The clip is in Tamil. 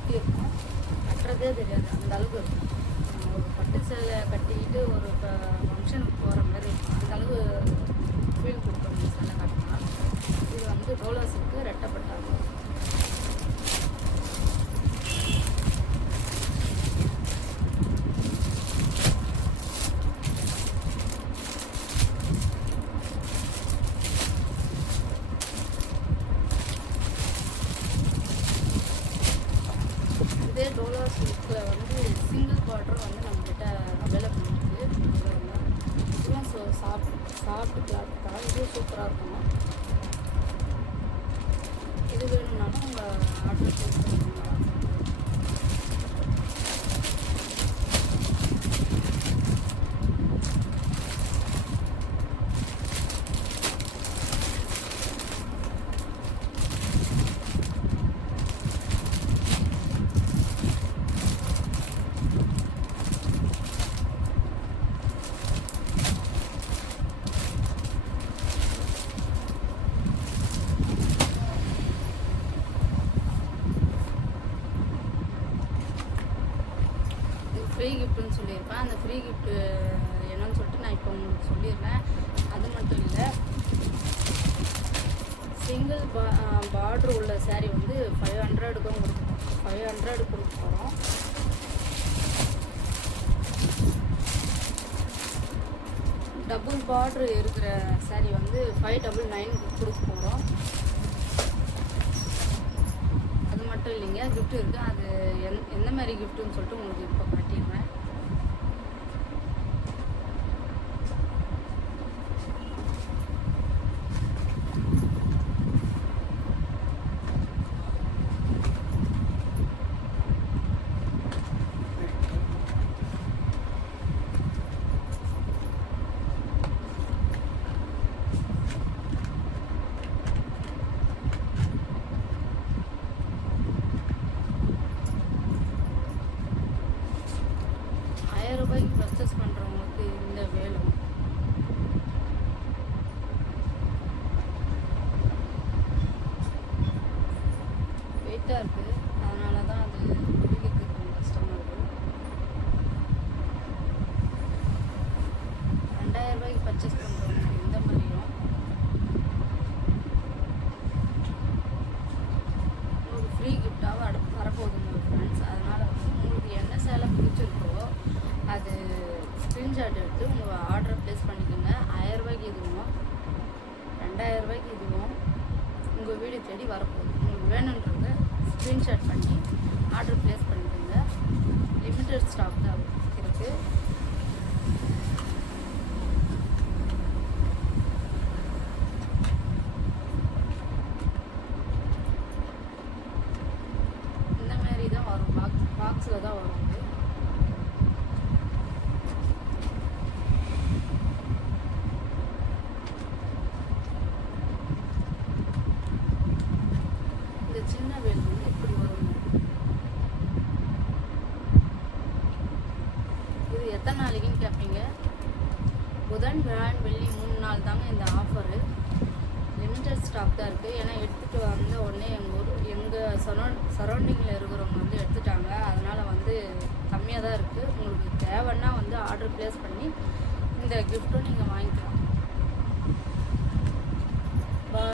ஒட்டி இருக்கும், கட்டுறதே தெரியாது அந்த அளவுக்கு இருக்கும். ஒரு பட்டு சேலை கட்டிக்கிட்டு ஒரு ஃபங்க்ஷனுக்கு போகிற மாதிரி இருக்கும், அந்த அளவு ஃபீல் கொடுக்கும் இந்த சேலை கட்டினா. இது வந்து ரோலர்ஸுக்கு ரெட்டப்பட்டாகும். இதே டோலா சில்கில் வந்து சிங்கிள் பார்டரும் வந்து நம்மக்கிட்ட அவைலபிள் இருக்குது. இதுவும் சாஃப்ட் கிளாத் தான், இதுவும் சூப்பராக இருக்கும். இது வேணும்னாலும் உங்கள் ஆர்டர் ப்ளேஸ் பண்ணுங்க. ஃப்ரீ கிஃப்ட்டுன்னு சொல்லியிருப்பேன். அந்த ஃப்ரீ கிஃப்ட்டு என்னன்னு சொல்லிட்டு நான் இப்போ உங்களுக்கு சொல்லிடுறேன். அது மட்டும் இல்லை, சிங்கிள் பார்ட்ரு உள்ள சாரீ வந்து 500க்கும் கொடுப்போம். 500 கொடுக்க போகிறோம். டபுள் பார்ட்ரு இருக்கிற சாரீ வந்து 599 கொடுக்க போகிறோம். அது மட்டும் இல்லைங்க, கிஃப்ட் இருக்குது. அது எந்த மாதிரி கிஃப்ட்டுன்னு சொல்லிட்டு உங்களுக்கு இப்போ காட்டிடுறேன். ரூபாய்க்கு பர்ச்சேஸ் பண்ணுறவங்களுக்கு இந்த வேலை வெயிட்டாக இருக்குது, அதனால தான் அது பிடிக்கிறதுக்கு கொஞ்சம் கஷ்டமாக இருக்குது. 2000 ரூபாய்க்கு பர்ச்சேஸ் பண்ணுறவங்களுக்கு இந்த மாதிரியும் உங்களுக்கு ஃப்ரீ கிஃப்டாக வரப்போகுதுங்க ஃப்ரெண்ட்ஸ். அதனால் உங்களுக்கு என்ன சேலை பிடிச்சிருக்கோ அது ஸ்க்ரீன்ஷாட் எடுத்து உங்கள் ஆர்டரை ப்ளேஸ் பண்ணிக்கோங்க. 1000 ரூபாய்க்கு இதுவும் 2000 ரூபாய்க்கு இதுவும் உங்கள் வீடு தேடி வரப்போகுது. உங்களுக்கு வேணுன்றத ஸ்க்ரீன்ஷாட் பண்ணி ஆர்டர் ப்ளேஸ் பண்ணிக்கோங்க. லிமிட்டட் ஸ்டாக் தான் இருக்குது. இந்த மாதிரி தான் வரும், பாக்ஸில் தான் வரும். சின்ன வேல் வந்து இப்படி வரும். இது எத்தனை நாளைக்குன்னு கேட்பீங்க. புதன், வியாழன், வெள்ளி 3 நாள் தாங்க இந்த ஆஃபரு. லிமிட்டட் ஸ்டாக் தான் இருக்குது. ஏன்னா எடுத்துகிட்டு வந்த உடனே எங்கள் சரௌண்டிங்கில் இருக்கிறவங்க வந்து எடுத்துட்டாங்க. அதனால் வந்து கம்மியாக தான் இருக்குது. உங்களுக்கு தேவைன்னா வந்து ஆர்டர் ப்ளேஸ் பண்ணி இந்த கிஃப்ட்டும் நீங்கள் வாங்கி